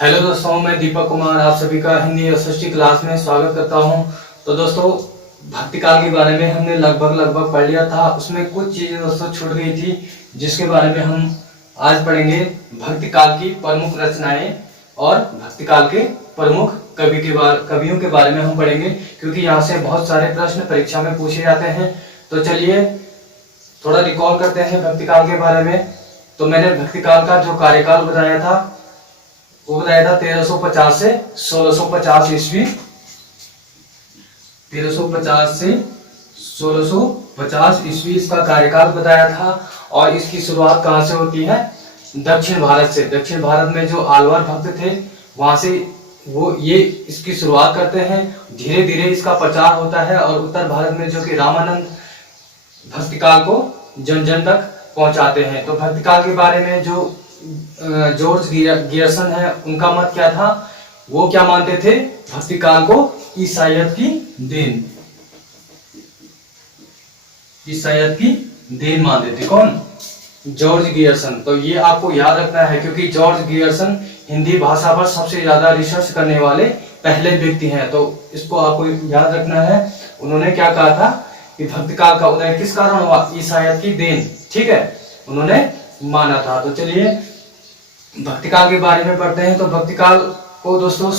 Hello दोस्तों, मैं दीपक कुमार आप सभी का हिंदी एसएसटी क्लास में स्वागत करता हूं। तो दोस्तों, भक्ति काल के बारे में हमने लगभग पढ़ लिया था। उसमें कुछ चीजें दोस्तों छूट गई थी, जिसके बारे में हम आज पढ़ेंगे। भक्ति काल की प्रमुख रचनाएं और भक्ति काल के प्रमुख कवियों के बारे में हम पढ़ेंगे, क्योंकि यहाँ से बहुत सारे प्रश्न परीक्षा में पूछे जाते हैं। तो चलिए थोड़ा रिकॉल करते हैं भक्ति काल के बारे में। तो मैंने भक्ति काल का जो कार्यकाल बताया था वो बताया था 1350 से 1650 ईस्वी। 1350 से 1650 ईस्वी इसका कार्यकाल बताया था। और इसकी शुरुआत कहाँ से होती है? दक्षिण भारत से। दक्षिण भारत में जो आलवर भक्त थे वहां से वो ये इसकी शुरुआत करते हैं। धीरे धीरे इसका प्रचार होता है और उत्तर भारत में जो कि रामानंद भक्ति काल को जन जन तक पहुंचाते हैं। तो भक्ति काल के बारे में जो जॉर्ज गियर्सन है, उनका मत क्या था? वो क्या मानते थे? भक्ति काल को ईसाइयत की देन, ईसाइयत की देन मानते थे। कौन? George Gierson. तो ये आपको याद रखना है, क्योंकि जॉर्ज गियर्सन हिंदी भाषा पर सबसे ज्यादा रिसर्च करने वाले पहले व्यक्ति हैं। तो इसको आपको याद रखना है। उन्होंने क्या कहा था कि भक्ति काल का उदय किस कारण हुआ? ईसाइयत की देन। ठीक है, उन्होंने माना था। तो चलिए भक्ति काल के बारे में पढ़ते हैं। तो भक्ति काल को दोस्तों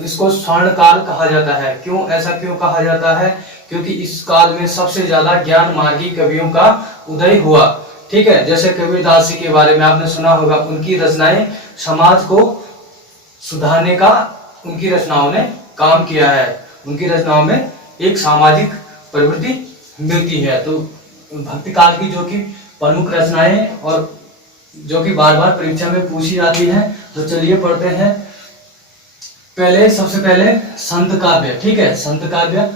इसको स्वर्ण काल कहा जाता है। क्यों? ऐसा क्यों कहा जाता है? क्योंकि इस काल में सबसे ज्यादा ज्ञान मार्गी कवियों का उदय हुआ। ठीक है, जैसे कबीरदास जी के बारे में आपने सुना होगा। उनकी रचनाएं समाज को सुधारने का उनकी रचनाओं ने काम किया है। उनकी रचनाओं में एक सामाजिक प्रवृत्ति मिलती है। तो भक्ति काल की जो कि प्रमुख रचनाएं और जो कि बार बार परीक्षा में पूछी जाती है। तो चलिए पढ़ते हैं। सबसे पहले संत काव्य। ठीक है, संत काव्य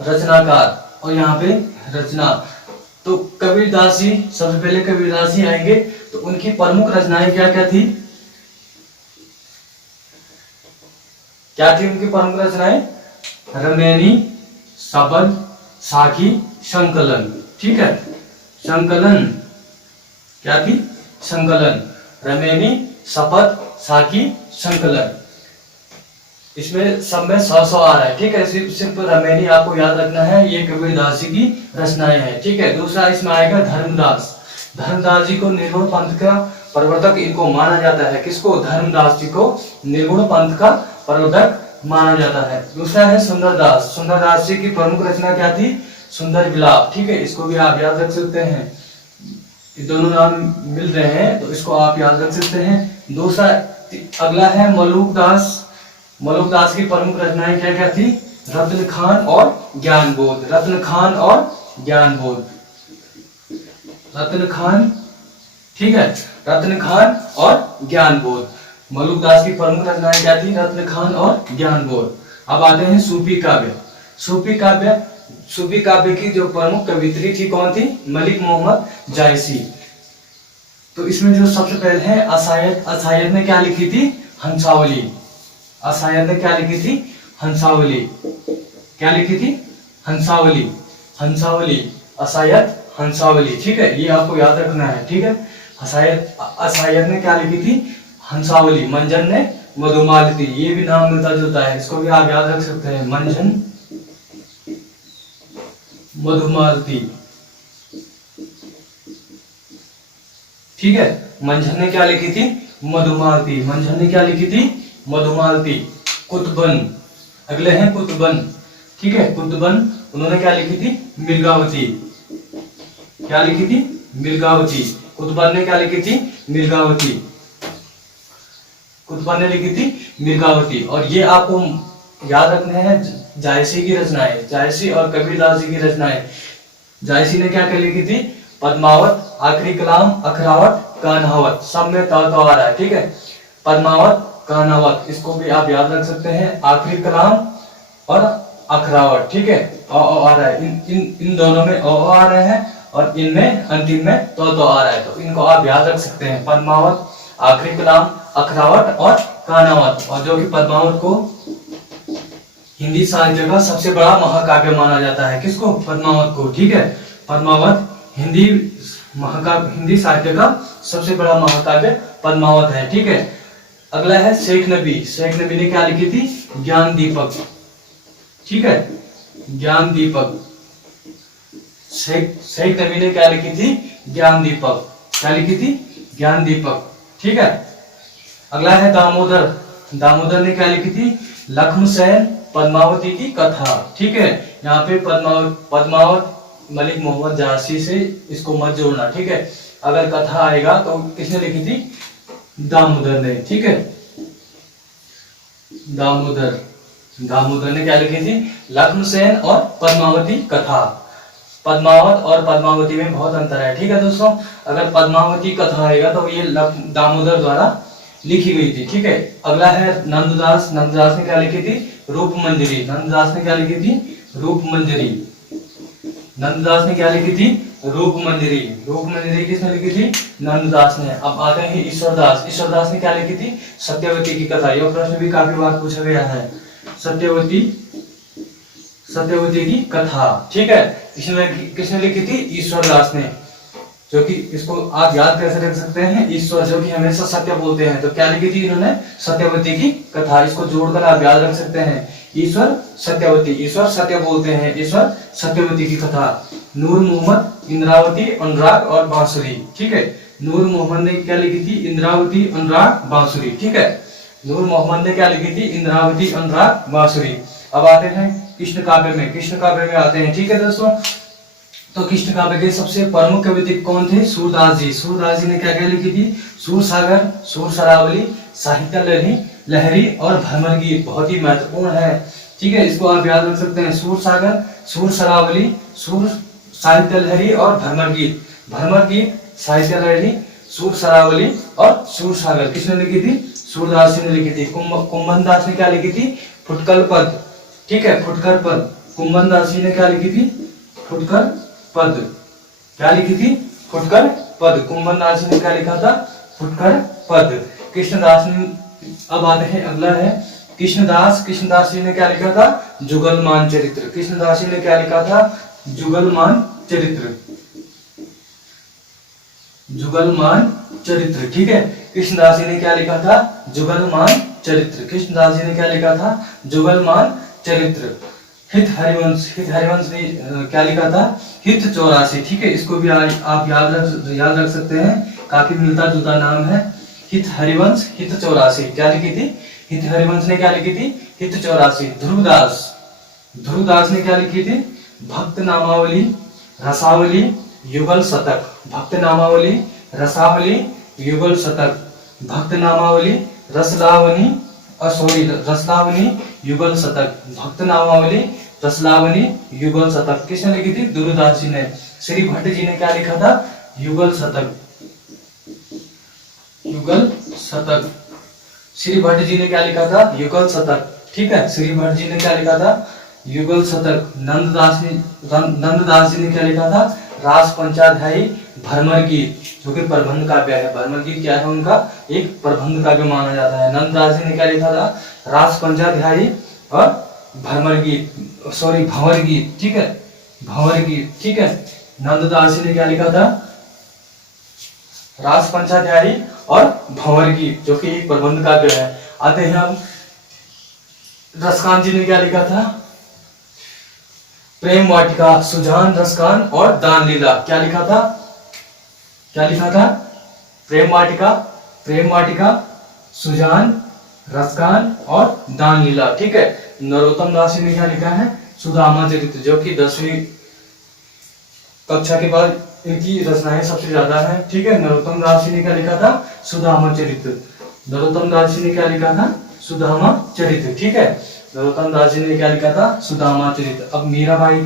रचनाकार और यहाँ पे रचना। तो कबीरदास जी, सबसे पहले कबीरदास जी आएंगे। तो उनकी प्रमुख रचनाएं क्या क्या थी? क्या थी उनकी प्रमुख रचनाएं? रमैनी, शबद, साखी, संकलन। ठीक है, संकलन क्या थी? संकलन। रमैनी, शपथ, साखी, संकलन। इसमें सब में 100 आ रहा है। ठीक है, सिर्फ रमैनी आपको याद रखना है। ये कबीरदास जी की रचनाएं हैं। ठीक है, दूसरा इसमें आएगा धर्मदास। धर्मदास जी को निर्गुण पंथ का प्रवर्तक इनको माना जाता है। किसको? धर्मदास जी को निर्गुण पंथ का प्रवर्तक माना जाता है। दूसरा है सुंदरदास। सुंदरदास जी की प्रमुख रचना क्या थी? सुंदर विलाप। ठीक है, इसको भी आप याद रख सकते हैं। ये दोनों नाम मिल रहे हैं तो इसको आप याद रख सकते हैं। दूसरा अगला है मलुकदास। मलुकदास की प्रमुख रचनाएं क्या क्या थी? रत्न खान और ज्ञानबोध। रत्न खान और ज्ञानबोध। रत्न खान। ठीक है, रत्न खान और ज्ञानबोध। मलुकदास की प्रमुख रचनाएं क्या थी? रत्न खान और ज्ञानबोध। अब आते हैं सूफी काव्य। सूफी काव्य की जो प्रमुख कवित्री थी कौन थी? मलिक मोहम्मद जायसी। तो इसमें जो सबसे पहले है असायद ने क्या लिखी थी? हंसावली। असायद ने क्या लिखी थी? हंसावली। क्या लिखी थी? हंसावली। हंसावली, असायद, हंसावली। ठीक है, ये आपको याद रखना है। ठीक है, असायद ने क्या लिखी थी? हंसावली। मंजन ने मधुमालती। ये भी नाम मिलता जुलता है, इसको भी आप याद रख सकते हैं। मंजन, मधुमालती। ठीक है, मंझन ने क्या लिखी थी? मधुमालती। मंझन ने क्या लिखी थी? मधुमालती। कुतुबन, अगले हैं कुतुबन। ठीक है, कुतुबन, उन्होंने क्या लिखी थी? मृगावती। क्या लिखी थी? मृगावती। कुतुबन ने क्या लिखी थी? मृगावती। कुतुबन ने लिखी थी मृगावती। और ये आपको याद रखने हैं जायसी की रचनाएं। जायसी और कबीरदास जी की रचनाएं। जायसी ने क्या क्या लिखी थी? पद्मावत, आखिरी कलाम, अखरावत, कान्हावत। सब में तो आ रहा है। ठीक है, पद्मावत, कान्हावत, इसको भी आप याद रख सकते हैं। आखिरी कलाम और अखरावत। ठीक है, आ रहा है। इन दोनों में आ रहे हैं और इनमें अंतिम में तो आ रहा है। तो इनको आप याद रख सकते हैं। पद्मावत, आखिरी कलाम, अखरावत और कान्हावत। और जो कि पद्मावत को हिंदी साहित्य का सबसे बड़ा महाकाव्य माना जाता है। किसको? पद्मावत को। ठीक है, पद्मावत हिंदी साहित्य का सबसे बड़ा महाकाव्य पद्मावत है। ठीक है, अगला है शेख नबी। शेख नबी ने क्या लिखी थी? ज्ञान दीपक। ठीक है, ज्ञान दीपक। शेख नबी ने क्या लिखी थी? ज्ञान दीपक। क्या लिखी थी? ज्ञान दीपक। ठीक है, अगला है दामोदर। दामोदर ने क्या लिखी थी? लक्ष्मणसेन पद्मावती की कथा। ठीक है, यहाँ पे पद्मावत मलिक मोहम्मद जासी से इसको मत जोड़ना। ठीक है, अगर कथा आएगा तो किसने लिखी थी? दामोदर ने। ठीक है, दामोदर। दामोदर ने क्या लिखी थी? लक्ष्मणसेन और पद्मावती कथा। पद्मावत और पद्मावती में बहुत अंतर है। ठीक है दोस्तों, अगर पद्मावती कथा आएगा तो ये दामोदर द्वारा लिखी गई थी। ठीक है, अगला है नंददास। नंददास ने क्या लिखी थी? रूप मंजरी। नंददास ने क्या लिखी थी? रूप मंजरी। नंददास ने क्या लिखी थी? रूप मंजरी। रूप मंजरी किसने लिखी थी? नंददास ने। अब आते हैं ईश्वरदास। ईश्वरदास ने क्या लिखी थी? सत्यवती की कथा। यह प्रश्न भी काफी बार पूछा गया है। सत्यवती, सत्यवती की कथा। ठीक है, इसमें किसने लिखी थी? ईश्वरदास ने। जो कि इसको आप याद कैसे रख सकते हैं? ईश्वर जो कि हमेशा सत्य बोलते हैं, तो क्या लिखी थी इन्होंने? सत्यवती की कथा। इसको जोड़कर आप याद रख सकते हैं, ईश्वर सत्यवती। ईश्वर सत्य बोलते हैं, ईश्वर सत्यवती की कथा। नूर मोहम्मद, इंद्रावती, अनुराग और बांसुरी। ठीक है, नूर मोहम्मद ने क्या लिखी थी? इंद्रावती, अनुराग, बांसुरी। ठीक है, नूर मोहम्मद ने क्या लिखी थी? इंद्रावती, अनुराग, बांसुरी। अब आते हैं कृष्ण काव्य में। कृष्ण काव्य में आते हैं। ठीक है दोस्तों, तो कृष्ण काव्य के सबसे प्रमुख कवि कौन थे? सूरदास जी। सूरदास जी ने क्या क्या लिखी थी? सूर सागर, सूर शरावली, साहित्य लहरी लहरी और भ्रमर गीत। बहुत ही महत्वपूर्ण है। ठीक है, इसको आप याद रख सकते हैं। सूर सागर, सूर शरावली, सूर साहित्य लहरी और भ्रमर गीत। भ्रमर गीत, साहित्य लहरी, सूर शरावली और सूर सागर किसने लिखी थी? सूरदास जी ने लिखी थी। कुंभन दास ने क्या लिखी थी? फुटकल पद। ठीक है, फुटकर पद। कुंभन दास जी ने क्या लिखी थी? फुटकर पद। क्या लिखी थी? फुटकर पद। कुंभन दास जी ने क्या लिखा था? फुटकर पद। कृष्णदास ने, अब आते हैं अगला है कृष्णदास। कृष्णदास जी ने क्या लिखा था? जुगलमान चरित्र। कृष्णदास जी ने क्या लिखा था? जुगलमान चरित्र। जुगलमान चरित्र। ठीक है, कृष्णदास जी ने क्या लिखा था? जुगलमान चरित्र। कृष्णदास जी ने क्या लिखा था? जुगलमान चरित्र। हित हरिवंश। हित हरिवंश ने क्या लिखा था? हित 84। ठीक है, इसको भी आप याद रख सकते हैं, काफी मिलता जुलता नाम है। हित हरिवंश, हित 84। क्या लिखी थी? हित हरिवंश ने क्या लिखी थी? हित 84। ध्रुवदास। ध्रुवदास ने क्या लिखी थी? भक्त नामावली, रसावली, युगल शतक। भक्त नामावली, रसावली, युगल शतक। भक्त नामावली, रसलावनी, रसलावनी, युगल शतक। भक्त नामावली, रसलावनी, युगल शतक किसने लिखी थी? ध्रुवदास जी ने। श्री भट्ट जी ने क्या लिखा था? युगल शतक। युगल शतक। श्री भट्ट जी ने क्या लिखा था? युगल शतक। ठीक है, श्री भट्ट जी ने क्या लिखा था? युगल शतक। नंददास जी ने क्या लिखा था? रास पंचाध्यायी भ्रमर गीत, जो कि प्रबंध काव्य है। भ्रमर गीत क्या है? उनका एक प्रबंध काव्य माना जाता है। नंददास जी ने क्या लिखा था? रास पंचाध्यायी और भ्रमर गीत, सॉरी भंवर गीत। ठीक है, भंवर गीत। ठीक है, नंददास जी ने क्या लिखा था? रास पंचाध्यायी और भंवर गीत, जो कि एक प्रबंध काव्य है। आते हैं हम रसकांत जी ने क्या लिखा था? प्रेम वाटिका, सुजान, रसकान और दान लीला। क्या लिखा था? क्या लिखा था? प्रेम वाटिका, प्रेम वाटिका, सुजान, रसकान और दान लीला। ठीक है, नरोत्तम दास जी ने क्या लिखा है? सुदामा चरित्र, जो कि 10वीं कक्षा के बाद इनकी रचनाएं सबसे ज्यादा है। ठीक है, नरोत्तम दास जी ने क्या लिखा था? सुदामा चरित्र। नरोत्तम दास जी ने क्या लिखा था? सुदामा चरित्र। ठीक है, नरोत्तम दास जी ने क्या लिखा था? सुदामा चरित्र। अब मीराबाई,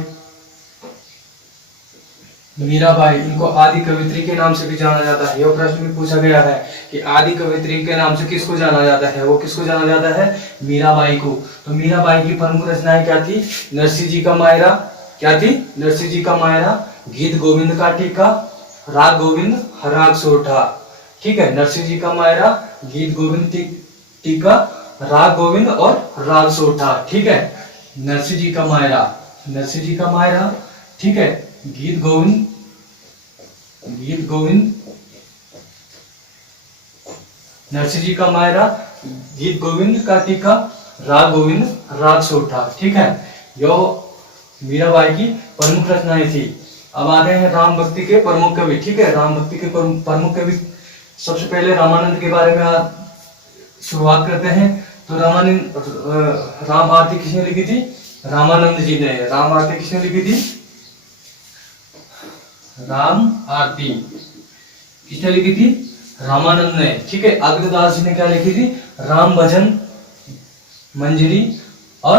मीराबाई, इनको आदि कवित्री के नाम से भी जाना जाता है। यह प्रश्न भी पूछा गया है कि आदि कवित्री के नाम से किसको जाना जाता है? वो किसको जाना जाता है? मीराबाई को। तो मीराबाई की प्रमुख रचनाएं क्या थी? नरसिंह जी का मायरा। क्या थी? नरसिंह जी का मायरा, गीत गोविंद का टीका, राग गोविंद, राग सोठा। ठीक है, नरसिंह जी का मायरा, गीत गोविंद टीका, राग गोविंद और राग सोठा। ठीक है, नरसिंह जी का मायरा, नरसिंह जी का मायरा। ठीक है, गीत गोविंद, गीत गोविंद, नरसिंह जी का मायरा, गीत गोविंद का टीका राग गोविंद राग से उठा। ठीक है, यो मीराबाई की प्रमुख रचनाएं थी। अब आते हैं राम भक्ति के प्रमुख कवि। ठीक है, राम भक्ति के प्रमुख कवि सबसे पहले रामानंद के बारे में शुरुआत करते हैं। तो राम आरती किसने लिखी थी? रामानंद जी ने। राम आरती किसने लिखी थी? राम आरती किसने लिखी थी? रामानंद ने। ठीक है, अग्रदास जी ने क्या लिखी थी? राम भजन मंजरी और